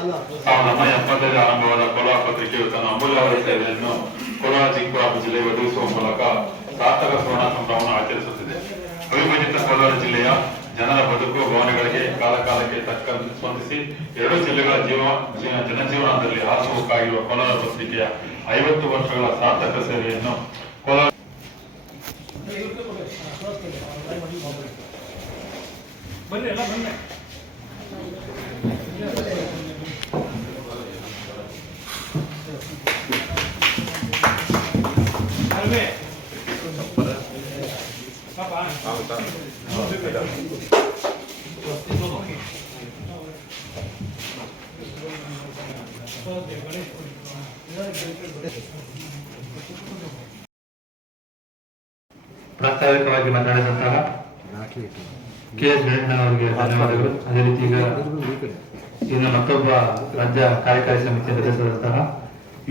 1970ರ ಆರಂಭವಾದ ಕೋಲಾರ ಪತ್ರಿಕೆಯು ತನ್ನ ಅಮೂಲ್ಯವಾದ ಸೇವೆಯನ್ನು ಕೋಲಾರ ಚಿಕ್ಕಬಳ್ಳಾಪುರ ಜಿಲ್ಲೆಗೆ ಒದಗಿಸುವ ಮೂಲಕ ಸಾರ್ಥಕ ಸುವರ್ಣ ಸಂಭ್ರಮವನ್ನು ಆಚರಿಸುತ್ತಿದೆ. ಅವಿಭಜಿತ ಕೋಲಾರ ಜಿಲ್ಲೆಯ ಜನರ ಬದುಕು ಭಾವನೆಗಳಿಗೆ ಕಾಲಕಾಲಕ್ಕೆ ತಕ್ಕಂತೆ ಸ್ಪಂದಿಸಿ ಎರಡು ಜಿಲ್ಲೆಗಳ ಜನಜೀವನದಲ್ಲಿ ಹಾಸುಹೊಕ್ಕಾಗಿರುವ ಕೋಲಾರ ಪತ್ರಿಕೆಯ 50 ವರ್ಷಗಳ ಸಾರ್ಥಕ ಸೇವೆಯನ್ನು ಕೋಲಾರ ಪ್ರಾಸ್ತಾವಿಕವಾಗಿ ಮಾತನಾಡಿದಂತಹ ಕೆ.ಎಸ್. ಅವರಿಗೆ ಧನ್ಯವಾದಗಳು. ಅದೇ ರೀತಿ ಈಗ ಇನ್ನು ಮತ್ತೊಬ್ಬ ರಾಜ್ಯ ಕಾರ್ಯಕಾರಿ ಸಮಿತಿಯ ಸದಸ್ಯರಾದಂತಹ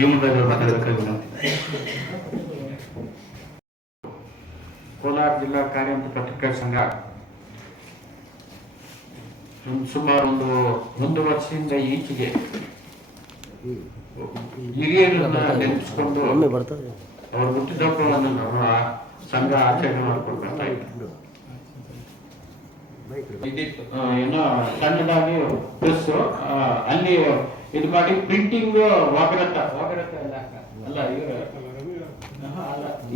ಅವರು ಮಾತಾಡಬೇಕಾಗಿದೆ. ಕೋಲಾರ ಜಿಲ್ಲಾ ಕಾರ್ಯ ಮತ್ತು ಪತ್ರಿಕಾ ಸಂಘ ಸುಮಾರು ಒಂದು ವರ್ಷದಿಂದ ಈಚೆಗೆ ಹಿರಿಯರನ್ನ ನೆನಪಿಸಿಕೊಂಡು ಅವ್ರ ಹುಟ್ಟಿದಬ್ಬವನ್ನು ಸಂಘ ಆಚರಣೆ ಮಾಡ್ಕೊಂಡು ಬರ್ತಾ ಇತ್ತು. ಏನೋ ಸಣ್ಣದಾಗಿ ಪ್ರೆಸ್ ಅಲ್ಲಿ ಇದು ಮಾಡಿ ಪ್ರಿಂಟಿಂಗ್ ವಾಗರತ ಅಲ್ಲ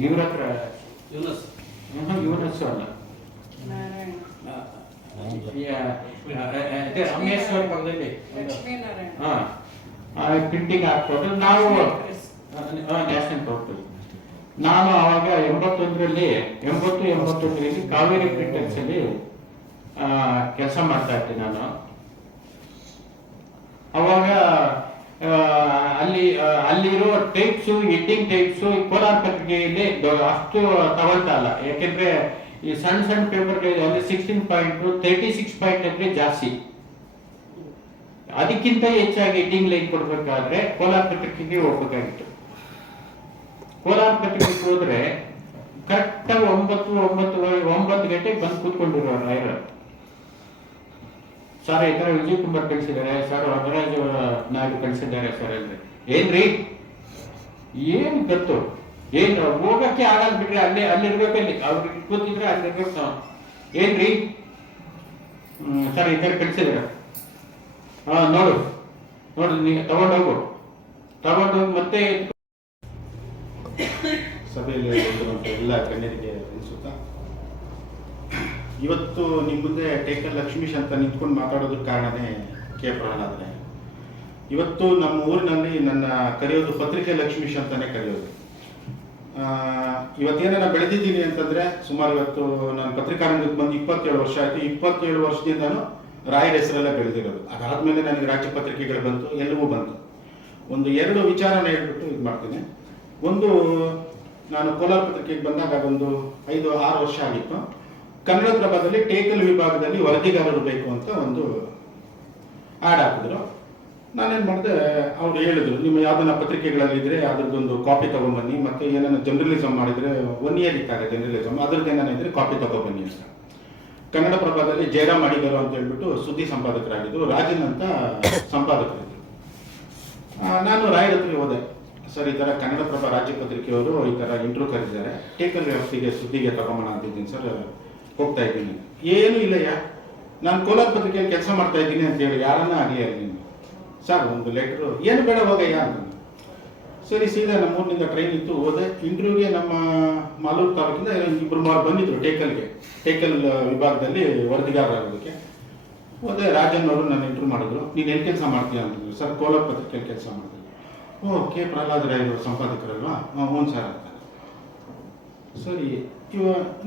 ಇವ್ರ ಹತ್ರ ಯೂನಸ್ ಅಲ್ಲ ರಾಮೇಶ್ವರ ಭಾಗದಲ್ಲಿ ಪ್ರಿಂಟಿಂಗ್ ಹಾಕ್ಬೋದು. ನಾವು ನ್ಯಾಷನಲ್ ಪೋರ್ಟಲ್ ನಾನು ಅವಾಗ 81ರಲ್ಲಿ ಕಾವೇರಿ ಪ್ರಿಂಟರ್ಸ್ ಅಲ್ಲಿ ಕೆಲಸ ಮಾಡ್ತಾ ಇರ್ತೀನಿ. ನಾನು ಅವಾಗ ಅಲ್ಲಿರೋ ಟೈಪ್ಸ್ ಎಡ್ಡಿಂಗ್ ಟೈಪ್ಸ್ ಕೋಲಾರ ಪತ್ರಿಕೆಯಲ್ಲಿ ಅಷ್ಟು ತಗೊಳ್ತಾ ಇಲ್ಲ. ಯಾಕೆಂದ್ರೆ ಈ ಸಣ್ಣ ಪೇಪರ್ಗಳಿದೆ ಅಂದ್ರೆ 16 ಪಾಯಿಂಟ್ 36 ಪಾಯಿಂಟ್ ಅಂದ್ರೆ ಜಾಸ್ತಿ. ಅದಕ್ಕಿಂತ ಹೆಚ್ಚಾಗಿ ಎಡ್ಡಿಂಗ್ ಲೈನ್ ಕೊಡ್ಬೇಕಾದ್ರೆ ಕೋಲಾರ ಪತ್ರಿಕೆಗೆ ಹೋಗ್ಬೇಕಾಗಿತ್ತು. ಕೋಲಾರ ಪತ್ರಿಕೆಗೆ ಹೋದ್ರೆ ಕರೆಕ್ಟಾಗಿ 9 ಗಂಟೆಗೆ ಬಂದು ಕೂತ್ಕೊಂಡಿರೋ ರಾಯರು. ಸರ್ ಈ ತರ ವಿಜಯ್ ಕುಮಾರ್ ಕಳಿಸಿದ್ದಾರೆ ಸರ್, ವರರಾಜ ನಾಯ್ಡು ಕಳಿಸಿದ್ದಾರೆ ಸರ್ ಅಂದ್ರೆ ಏನ್ರಿ ಏನ್ ಗೊತ್ತು ಏನು ಹೋಗಕ್ಕೆ ಆಗಲ್ಲ ಬಿಡ್ರಿ, ಅಲ್ಲಿರ್ಬೇಕಲ್ಲಿ ಅವ್ರಿಗೆ ಕೂತಿದ್ರೆ ಅಲ್ಲಿರ್ಬೇಕು ನಾವು. ಏನ್ರಿ ಸರ್ ಈ ತರ ಕಳಿಸಿದಾರೆ, ನೋಡು ನೀ ತಗೊಂಡೋಗು ಮತ್ತೆ ಸಭೆಯಲ್ಲಿ ಎಲ್ಲ ಗಣ್ಯರಿಗೆ ಅನಿಸುತ್ತಾ ಇವತ್ತು ನಿಮ್ಮ ಮುಂದೆ ಟೇಕಲ್ ಲಕ್ಷ್ಮೀಶ್ ಅಂತ ನಿಂತ್ಕೊಂಡು ಮಾತಾಡೋದಕ್ಕೆ ಕಾರಣನೇ ಕೆ ಪ್ರಹ್ಲಾದನೇ. ಇವತ್ತು ನಮ್ಮ ಊರಿನಲ್ಲಿ ನನ್ನ ಕರೆಯೋದು ಪತ್ರಿಕೆ ಲಕ್ಷ್ಮೀಶ್ ಅಂತಾನೆ ಕರೆಯೋದು. ಇವತ್ತೇನ ಬೆಳೆದಿದ್ದೀನಿ ಅಂತಂದ್ರೆ ಸುಮಾರು ಇವತ್ತು ನಾನು ಪತ್ರಿಕಾರಂಗಕ್ಕೆ ಬಂದು 27 ವರ್ಷ ಆಯ್ತು. 27 ವರ್ಷದಿಂದನೂ ರಾಯರ ಹೆಸರೆಲ್ಲ ಬೆಳೆದಿರೋದು. ಅದಾದ್ಮೇಲೆ ನನಗೆ ರಾಜ್ಯ ಪತ್ರಿಕೆಗಳು ಬಂತು, ಎಲ್ಲವೂ ಬಂತು. 2 ವಿಚಾರನ ಹೇಳ್ಬಿಟ್ಟು ಇದು ಮಾಡ್ತೀನಿ. ಒಂದು, ನಾನು ಕೋಲಾರ ಪತ್ರಿಕೆಗೆ ಬಂದಾಗ ಒಂದು 5-6 ವರ್ಷ ಆಗಿತ್ತು. ಕನ್ನಡ ಪ್ರಭದಲ್ಲಿ ಟೇಕಲ್ ವಿಭಾಗದಲ್ಲಿ ವರದಿಗಾರರು ಬೇಕು ಅಂತ ಒಂದು ಆಡ್ ಹಾಕಿದ್ರು. ನಾನೇನು ಮಾಡಿದೆ, ಅವ್ರು ಹೇಳಿದ್ರು ನಿಮ್ಮ ಯಾವ್ದನ್ನ ಪತ್ರಿಕೆಗಳಲ್ಲಿದ್ರೆ ಅದ್ರದ್ದೊಂದು ಕಾಪಿ ತಗೊಂಡ್ಬನ್ನಿ, ಮತ್ತೆ ಏನಾನ ಜರ್ನಲಿಸಮ್ ಮಾಡಿದ್ರೆ 1 ಇಯರ್ ಇತ್ತಾಗ ಜರ್ನಲಿಸಮ್, ಅದ್ರದ್ದು ಏನಾನಿದ್ರೆ ಕಾಪಿ ತಗೊಬನ್ನಿ ಅಂತ. ಕನ್ನಡ ಪ್ರಭದಲ್ಲಿ ಜಯರಾಮ್ ಅಡಿಗರು ಅಂತ ಹೇಳ್ಬಿಟ್ಟು ಸುದ್ದಿ ಸಂಪಾದಕರಾಗಿದ್ರು, ರಾಜನ್ ಅಂತ ಸಂಪಾದಕರಿದ್ರು. ನಾನು ರಾಯರ ಹತ್ರ ಹೋದೆ, ಸರ್ ಈ ಥರ ಕನ್ನಡ ಪ್ರಭ ರಾಜ್ಯ ಪತ್ರಿಕೆಯವರು ಈ ಥರ ಇಂಟ್ರೂ ಕರೆದಿದ್ದಾರೆ, ಟೇಕಲ್ ವ್ಯವಸ್ಥೆಗೆ ಸುದ್ದಿಗೆ ತಗೊಂಬೋಣ ಅಂತಿದ್ದೀನಿ ಸರ್, ಹೋಗ್ತಾ ಇದ್ದೀನಿ. ಏನೂ ಇಲ್ಲಯ್ಯ, ನಾನು ಕೋಲಾರ ಪತ್ರಿಕೆಯಲ್ಲಿ ಕೆಲಸ ಮಾಡ್ತಾ ಇದ್ದೀನಿ ಅಂತ ಹೇಳಿ ಯಾರನ್ನ ಆಗಲಿ ನೀನು ಸರ್ ಒಂದು ಲೆಟ್ರು, ಏನು ಬೇಡ ಹೋಗಯ್ಯ ಅಂತ. ಸರಿ, ಸೀದಾ ನಮ್ಮೂರಿನಿಂದ ಟ್ರೈನ್ ಇತ್ತು, ಹೋದೆ. ಇಂಟರ್ವ್ಯೂಗೆ ನಮ್ಮ ಮಾಲೂರು ತಾಲೂಕಿಂದ 2-3 ಬಂದಿದ್ರು ಟೇಕಲ್ ವಿಭಾಗದಲ್ಲಿ ವರದಿಗಾರರಾಗೋದಕ್ಕೆ. ಹೋದೆ, ರಾಜನ್ ಅವರು ನನ್ನ ಇಂಟರ್ವ್ಯೂ ಮಾಡಿದ್ರು. ನೀನು ಎಲ್ಲಿ ಕೆಲಸ ಮಾಡ್ತೀಯ ಅಂತಂದ್ರು. ಸರ್ ಕೋಲಾರ ಪತ್ರಿಕೆಯಲ್ಲಿ ಕೆಲಸ ಮಾಡ್ತೀನಿ. ಕೆ ಪ್ರಹ್ಲಾದ ರಾಯರು ಸಂಪಾದಕರಲ್ವಾ? ಹ್ಞೂ ಸರ್ ಅಂತ. ಸರಿ,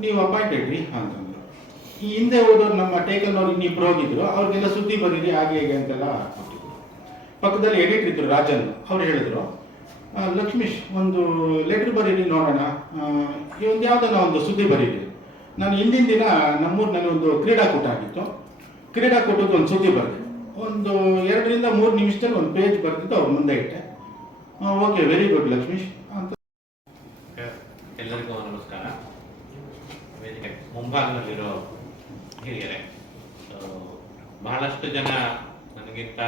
ನೀವು ಅಪಾಯಿಂಟೆಡ್ ರೀ ಅಂತಂದ್ರು. ಈ ಹಿಂದೆ ಹೋದವ್ರು ನಮ್ಮ ಟೇಕಲ್ನವ್ರು ಇನ್ನಿಬ್ರು ಹೋಗಿದ್ರು, ಅವ್ರಿಗೆಲ್ಲ ಸುದ್ದಿ ಬರೀರಿ ಹಾಗೆ ಹೇಗೆ ಅಂತೆಲ್ಲ ಕೊಟ್ಟಿದ್ರು. ಪಕ್ಕದಲ್ಲಿ ಎಡಿಟರ್ ಇದ್ರು ರಾಜನ್, ಅವ್ರು ಹೇಳಿದ್ರು ಲಕ್ಷ್ಮೀಶ್ ಒಂದು ಲೆಟ್ರ್ ಬರೀರಿ ನೋಡೋಣ, ಒಂದು ಯಾವುದನ್ನ ಒಂದು ಸುದ್ದಿ ಬರೀರಿ. ನಾನು ಹಿಂದಿನ ದಿನ ನಮ್ಮೂರಿನಲ್ಲಿ ಒಂದು ಕ್ರೀಡಾಕೂಟ ಆಗಿತ್ತು, ಕ್ರೀಡಾಕೂಟದ ಒಂದು ಸುದ್ದಿ ಬರೆದೆ. ಒಂದು 2-3 ನಿಮಿಷದಲ್ಲಿ ಒಂದು ಪೇಜ್ ಬರೆದಿದ್ದು ಅವ್ರ ಮುಂದೆ ಇಟ್ಟೆ. ಓಕೆ, ವೆರಿ ಗುಡ್ ಲಕ್ಷ್ಮೀಶ್ ಅಂತ. ಎಲ್ಲರಿಗೂ ನಮಸ್ಕಾರ. ವೇದಿಕೆ ಮುಂಭಾಗದಲ್ಲಿರೋ ಹಿರಿಯರೇ, ಬಹಳಷ್ಟು ಜನ ನನಗಿಂತ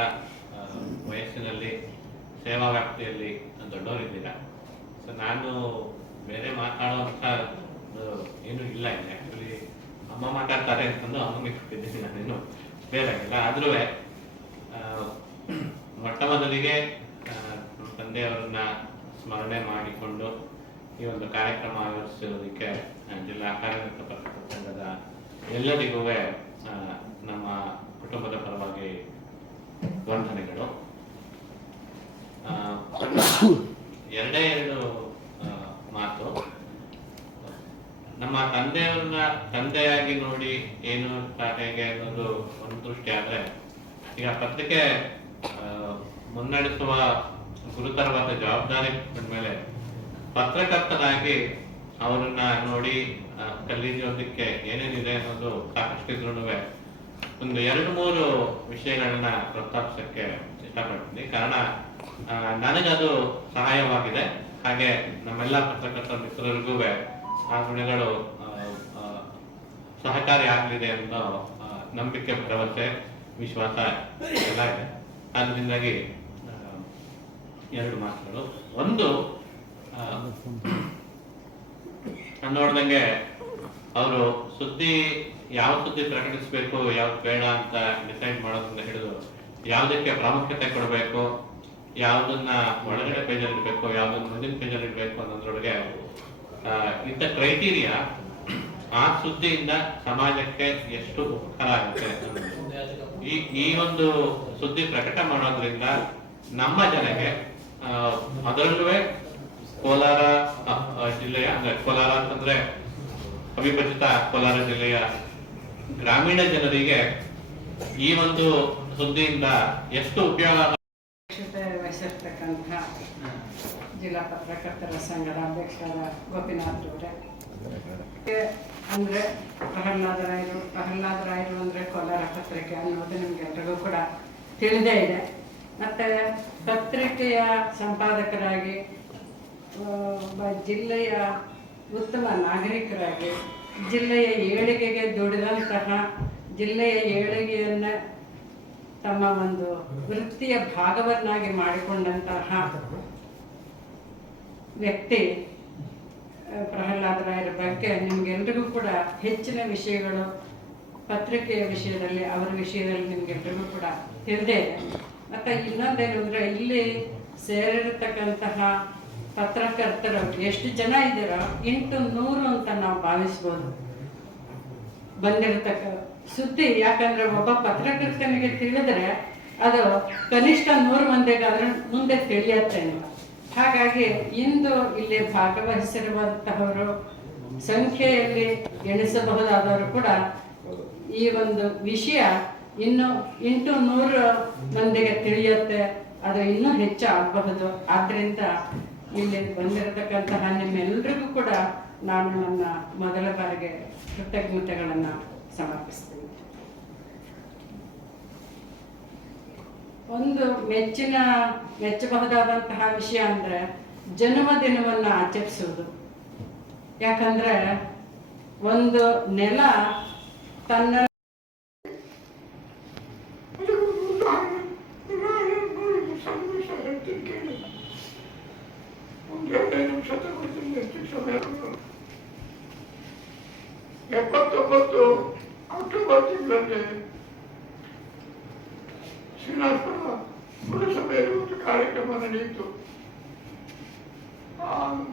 ವಯಸ್ಸಿನಲ್ಲಿ ಸೇವಾ ವ್ಯಾಪ್ತಿಯಲ್ಲಿ ದೊಡ್ಡವರಿದ್ದೀರಾ. ಸೊ ನಾನು ಬೇರೆ ಮಾತಾಡುವಂಥ ಏನೂ ಇಲ್ಲ ಇಲ್ಲಿ. ಆ್ಯಕ್ಚುಲಿ ಅಮ್ಮ ಮಾತಾಡ್ತಾರೆ ಅಂತಂದು ಅಮ್ಮಗೆ ಕೊಟ್ಟಿದ್ದೀನಿ, ನಾನೇನು ಬೇರೆ ಆಗಿಲ್ಲ. ಆದರೂ ಮೊಟ್ಟ ಮೊದಲಿಗೆ ನಮ್ಮ ತಂದೆಯವರನ್ನ ಸ್ಮರಣೆ ಮಾಡಿಕೊಂಡು ಈ ಒಂದು ಕಾರ್ಯಕ್ರಮ ಆಯೋಜಿಸೋದಕ್ಕೆ ಜಿಲ್ಲಾ ಕಾರ್ಯನಿರತ ಪತ್ರಕರ್ತರ ಸಂಘದ ಎಲ್ಲರಿಗೂ ನಮ್ಮ ಕುಟುಂಬದ ಪರವಾಗಿ ವಂದನೆಗಳು. ಎರಡೇ ಎರಡು ಮಾತು. ನಮ್ಮ ತಂದೆಯವ್ರನ್ನ ತಂದೆಯಾಗಿ ನೋಡಿ ಏನು ಹೇಗೆ ಅನ್ನೋದು ಒಂದು ದೃಷ್ಟಿ ಆದ್ರೆ, ಈಗ ಪತ್ರಿಕೆ ಮುನ್ನಡೆಸುವ ಗುರುತರವಾದ ಜವಾಬ್ದಾರಿ ಮೇಲೆ ಪತ್ರಕರ್ತರಾಗಿ ಅವರನ್ನ ನೋಡಿ ಕಲಿಯೋದಕ್ಕೆ ಏನೇನಿದೆ ಅನ್ನೋದು ಸಾಕಷ್ಟಿದ್ರು ಒಂದು 2-3 ವಿಷಯಗಳನ್ನ ಪ್ರಸ್ತಾಪಿಸಕ್ಕೆ ಇಷ್ಟಪಡ್ತೀನಿ. ಕಾರಣ ನನಗದು ಸಹಾಯವಾಗಿದೆ, ಹಾಗೆ ನಮ್ಮೆಲ್ಲ ಪತ್ರಕರ್ತರ ಮಿತ್ರರಿಗೂ ಆ ಗುಣಗಳು ಸಹಕಾರಿ ಆಗಲಿದೆ ಅನ್ನೋ ನಂಬಿಕೆ, ಭರವಸೆ, ವಿಶ್ವಾಸ ಎಲ್ಲ ಇದೆ. ಅದರಿಂದಾಗಿ 2 ಮಾತುಗಳು. ಒಂದು, ನಾನು ನೋಡ್ದಂಗೆ ಅವರು ಯಾವ ಸುದ್ದಿ ಪ್ರಕಟಿಸಬೇಕು, ಯಾವ್ದು ಬೇಡ ಅಂತ ಡಿಸೈಡ್ ಮಾಡೋದ್ರಿಂದ ಹಿಡಿದು ಯಾವುದಕ್ಕೆ ಪ್ರಾಮುಖ್ಯತೆ ಕೊಡಬೇಕು, ಯಾವುದನ್ನ ಒಳಗಡೆ ಪೇಜಲ್ಲಿ ಇಡಬೇಕು, ಯಾವುದನ್ನ ಮುಂದಿನ ಪೇಜಲ್ಲಿ ಇಡಬೇಕು ಅನ್ನೋದ್ರೊಳಗೆ ಇದ್ದ ಕ್ರೈಟೀರಿಯಾ ಆ ಸುದ್ದಿಯಿಂದ ಸಮಾಜಕ್ಕೆ ಎಷ್ಟು ಉಪಕಾರ ಆಗುತ್ತೆ. ಈ ಒಂದು ಸುದ್ದಿ ಪ್ರಕಟ ಮಾಡೋದ್ರಿಂದ ನಮ್ಮ ಜನಗೆ, ಅದರಲ್ಲೂ ಕೋಲಾರ ಜಿಲ್ಲೆಯ, ಅಂದ್ರೆ ಕೋಲಾರ ಅಂತಂದ್ರೆ ಅವಿಭಜಿತ ಕೋಲಾರ ಜಿಲ್ಲೆಯ ಗ್ರಾಮೀಣ ಜನರಿಗೆ ಈ ಒಂದು ಸುದ್ದಿಯಿಂದ ಎಷ್ಟು ಉಪಯೋಗ. ವಹಿಸಿರ್ತಕ್ಕಂಥ ಜಿಲ್ಲಾ ಪತ್ರಕರ್ತರ ಸಂಘದ ಅಧ್ಯಕ್ಷರಾದ ಗೋಪಿನಾಥ್ ಅವರೇ, ಅಂದ್ರೆ ಪ್ರಹ್ಲಾದ ರಾಯರು ಅಂದ್ರೆ ಕೋಲಾರ ಪತ್ರಿಕೆ ಅನ್ನೋದು ನಿಮ್ಗೆ ಎಲ್ರಿಗೂ ಕೂಡ ತಿಳಿದೇ ಇದೆ. ಮತ್ತೆ ಪತ್ರಿಕೆಯ ಸಂಪಾದಕರಾಗಿ, ಒಬ್ಬ ಜಿಲ್ಲೆಯ ಉತ್ತಮ ನಾಗರಿಕರಾಗಿ, ಜಿಲ್ಲೆಯ ಏಳಿಗೆಗೆ ದುಡಿದಂತಹ, ಜಿಲ್ಲೆಯ ಏಳಿಗೆಯನ್ನ ತಮ್ಮ ಒಂದು ವೃತ್ತಿಯ ಭಾಗವನ್ನಾಗಿ ಮಾಡಿಕೊಂಡಂತಹ ವ್ಯಕ್ತಿ ಪ್ರಹ್ಲಾದ ರಾಯರ ಬಗ್ಗೆ ನಿಮ್ಗೆಲ್ರಿಗೂ ಕೂಡ ಹೆಚ್ಚಿನ ವಿಷಯಗಳು ಪತ್ರಿಕೆಯ ವಿಷಯದಲ್ಲಿ, ಅವರ ವಿಷಯದಲ್ಲಿ ನಿಮ್ಗೆಲ್ರಿಗೂ ಕೂಡ ತಿಳಿದೇ ಇದೆ. ಮತ್ತೆ ಇನ್ನೊಂದೇನು ಅಂದ್ರೆ, ಇಲ್ಲಿ ಸೇರಿರತಕ್ಕಂತಹ ಪತ್ರಕರ್ತರು ಎಷ್ಟು ಜನ ಇದ್ದೀರೋ 800 ಅಂತ ನಾವು ಭಾವಿಸ್ಬೋದು ಬಂದಿರತಕ್ಕ ಸುದ್ದಿ. ಯಾಕಂದ್ರೆ ಒಬ್ಬ ಪತ್ರಕರ್ತನಿಗೆ ತಿಳಿದ್ರೆ ಅದು ಕನಿಷ್ಠ 100 ಮಂದಿಗಾದ್ರೂ ಮುಂದೆ ತಿಳಿಯತ್ತೆ. ಹಾಗಾಗಿ ಇಂದು ಇಲ್ಲಿ ಭಾಗವಹಿಸಿರುವಂತಹವರು ಸಂಖ್ಯೆಯಲ್ಲಿ ಎಣಿಸಬಹುದಾದವರು ಕೂಡ ಈ ಒಂದು ವಿಷಯ ಇನ್ನು 800 ಮಂದಿಗೆ ತಿಳಿಯುತ್ತೆ, ಅದು ಇನ್ನೂ ಹೆಚ್ಚು ಆಗಬಹುದು. ಆದ್ರಿಂದ ಇಲ್ಲಿ ಬಂದಿರತಕ್ಕಂತಹ ನಿಮ್ಮೆಲ್ಲರಿಗೂ ಕೂಡ ನಾನು ನನ್ನ ಮೊದಲ ಬಾರಿಗೆ ಕೃತಜ್ಞತೆಗಳನ್ನು ಸಮರ್ಪಿಸ್ತೀನಿ. ಒಂದು ಮೆಚ್ಚಬಹುದಾದಂತಹ ವಿಷಯ ಅಂದ್ರೆ ಜನ್ಮದಿನವನ್ನು ಆಚರಿಸುವುದು. ಯಾಕಂದ್ರೆ ಒಂದು ನೆಲ ತನ್ನ ಅಕ್ಟೋಬರ್ ತಿಂಗಳಲ್ಲಿ ಶ್ರೀನಿವಾಸಪುರ ಪುರಸಭೆಯಲ್ಲಿ ಒಂದು ಕಾರ್ಯಕ್ರಮ ನಡೆಯಿತು.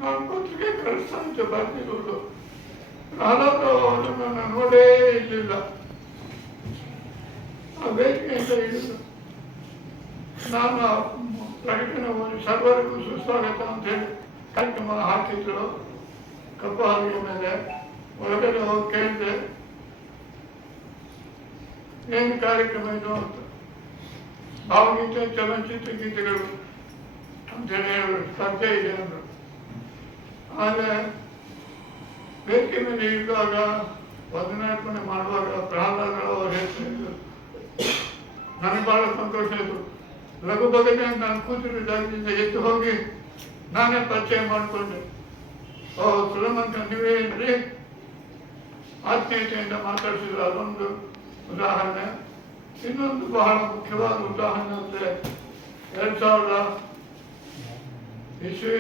ನಾನು ಪತ್ರಿಕೆ ಕಳಿಸ್ತಾ ಬರ್ತಿರುವುದು, ಅದನ್ನು ನೋಡೇ ಇರಲಿಲ್ಲ. ಆ ವೇದಿಕೆಯಿಂದ ಇಳಿದು ನಾನು ಪ್ರಕಟಣೆ ಓದಿ ಸರ್ವರಿಗೂ ಸುಸ್ವಾಗತ ಅಂತ ಹೇಳಿ ಕಾರ್ಯಕ್ರಮ ಹಾಕಿದ್ರು. ಕಪ್ಪು ಹಾಲಿಗೆ ಮೇಲೆ ಒಳಗಡೆ ಹೋಗಿ ಕೇಳಿದೆ, ಏನು ಕಾರ್ಯಕ್ರಮ ಇದು ಅಂತ. ಭಾವಗೀತೆ, ಚಲನಚಿತ್ರ ಗೀತೆಗಳು ಅಂತೇಳಿ ಸ್ಪರ್ಧೆ ಇದೆ ಅಂದರು. ಆದರೆ ವೇದಿಕೆ ಮೇಲೆ ಇರುವಾಗ ಪದನಾರ್ಪಣೆ ಮಾಡುವಾಗ ಪ್ರಹ್ಲಾದರಾವ್ ಅವರು ಹೇಳ್ತಿದ್ರು, ನನಗೆ ಬಹಳ ಸಂತೋಷ ಆಯಿತು. ಲಘು ಬಗೆಗೆ ನಾನು ಕೂತಿರೋ ಜಾಗದಿಂದ ಎದ್ದು ಹೋಗಿ ನಾನೇ ಪರಿಚಯ ಮಾಡಿಕೊಂಡೆ. ಸುಲಮಂತ ನೀವೇ ಏನ್ರಿ ಆತ್ಮೀಯತೆಯಿಂದ ಮಾತಾಡಿಸಿದ್ರು. ಅದೊಂದು ಉದಾಹರಣೆ. ಇನ್ನೊಂದು ಬಹಳ ಮುಖ್ಯವಾದ ಉದಾಹರಣೆ ಅಂದರೆ 2000 ಇಸ್ವಿ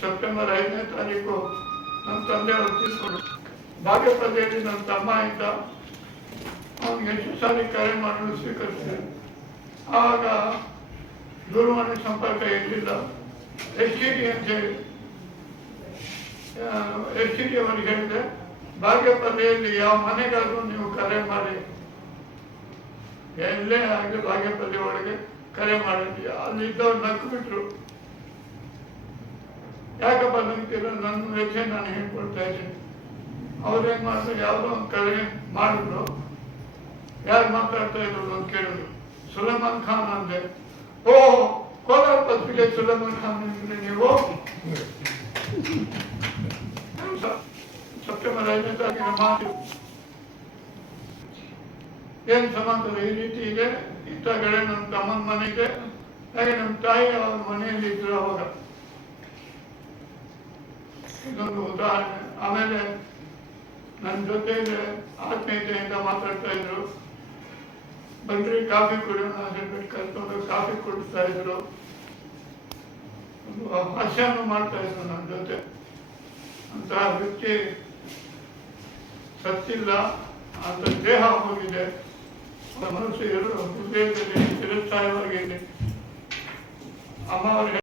ಸೆಪ್ಟೆಂಬರ್ 5ನೇ ತಾರೀಕು ನಮ್ಮ ತಂದೆಯವರು ತೀರ್ಕೊಂಡು ಬಾಗೇಪಲ್ಲಿಯಲ್ಲಿ ನನ್ನ ತಮ್ಮ ಇದ್ದ. ಅವನಿಗೆ ಎಷ್ಟು ಸಾರಿ ಕರೆ ಮಾಡಲು ಸ್ವೀಕರಿಸಿದೆ. ಆಗ ದೂರವಾಣಿ ಸಂಪರ್ಕ ಇರಲಿಲ್ಲ. STD ಅಂತೇಳಿ STD ಅವರಿಗೆ ಹೇಳಿದೆ, ಬಾಗೇಪಲ್ಲಿಯಲ್ಲಿ ಯಾವ ಮನೆಗಾದ್ರೂ ನೀವು ಕರೆ ಮಾಡಿ, ಎಲ್ಲೇ ಆಗಲಿ ಬಾಗೇಪಲ್ಲಿ ಒಳಗೆ ಕರೆ ಮಾಡಿದ್ವಿ. ಅಲ್ಲಿದ್ದವ್ರು ನಕ್ಕು ಬಿಟ್ರು. ಯಾಕಪ್ಪ ನಗ್ತೀರ? ನನ್ನ ವೆಚ್ಚ ನಾನು ಹೇಳ್ಕೊಡ್ತಾ ಇದ್ದೀನಿ. ಅವ್ರೇನ್ ಮಾಡಿದ್ರು, ಯಾವುದೋ ಒಂದು ಕರೆ ಮಾಡಿದ್ರು. ಯಾರು ಮಾತಾಡ್ತಾ ಇದ್ರು ಅಂತ ಕೇಳಿದ್ರು. ಸುಲೇಮಾನ್ ಖಾನ್ ಅಂದೆ. ಓ, ಕೋಲಾರ ಪತ್ರಿಕೆ ಸುಲೇಮಾನ್ ಖಾನ್ ಅಂದ್ರೆ ನೀವು? ಸೆಪ್ಟೆಂಬರ್ 5ನೇ ತಾರೀಕಿನ ಮಾತು. ಏನ್ ಸಮಾಚಾರ? ಈ ರೀತಿ ಇದೆ, ಇಂಥ ಕಡೆ ನಮ್ಮ ತಮ್ಮನ ಮನೆ ಇದೆ. ಹಾಗೆ ನಮ್ಮ ತಾಯಿ ಅವ್ರ ಮನೆಯಲ್ಲಿ ಇದ್ರು ಅವಾಗ. ಇದೊಂದು ಉದಾಹರಣೆ. ಆಮೇಲೆ ನನ್ನ ಜೊತೆಗೆ ಆತ್ಮೀಯತೆಯಿಂದ ಮಾತಾಡ್ತಾ ಇದ್ರು. ಬಂದ್ರಿ ಕಾಫಿ ಕುಡಿಯೋಣ ಹೇಳ್ಬಿಟ್ಟು ಕರ್ಕೊಂಡು ಕಾಫಿ ಕುಡಿಸ್ತಾ ಇದ್ರು. ಒಂದು ಹಾಸ್ಯನೂ ಮಾಡ್ತಾ ಇದ್ರು ನನ್ನ ಜೊತೆ. ಅಂತಹ ವ್ಯಕ್ತಿ ಸತ್ತಿಲ್ಲ, ಅಂತ ದೇಹ ಹೋಗಿದೆ, ಮನಸ್ಸು ಹೃದಯದಲ್ಲಿ ಚಿರಸ್ಥಾಯವಾಗಿದೆ. ಅಮ್ಮ ಅವ್ರಿಗೆ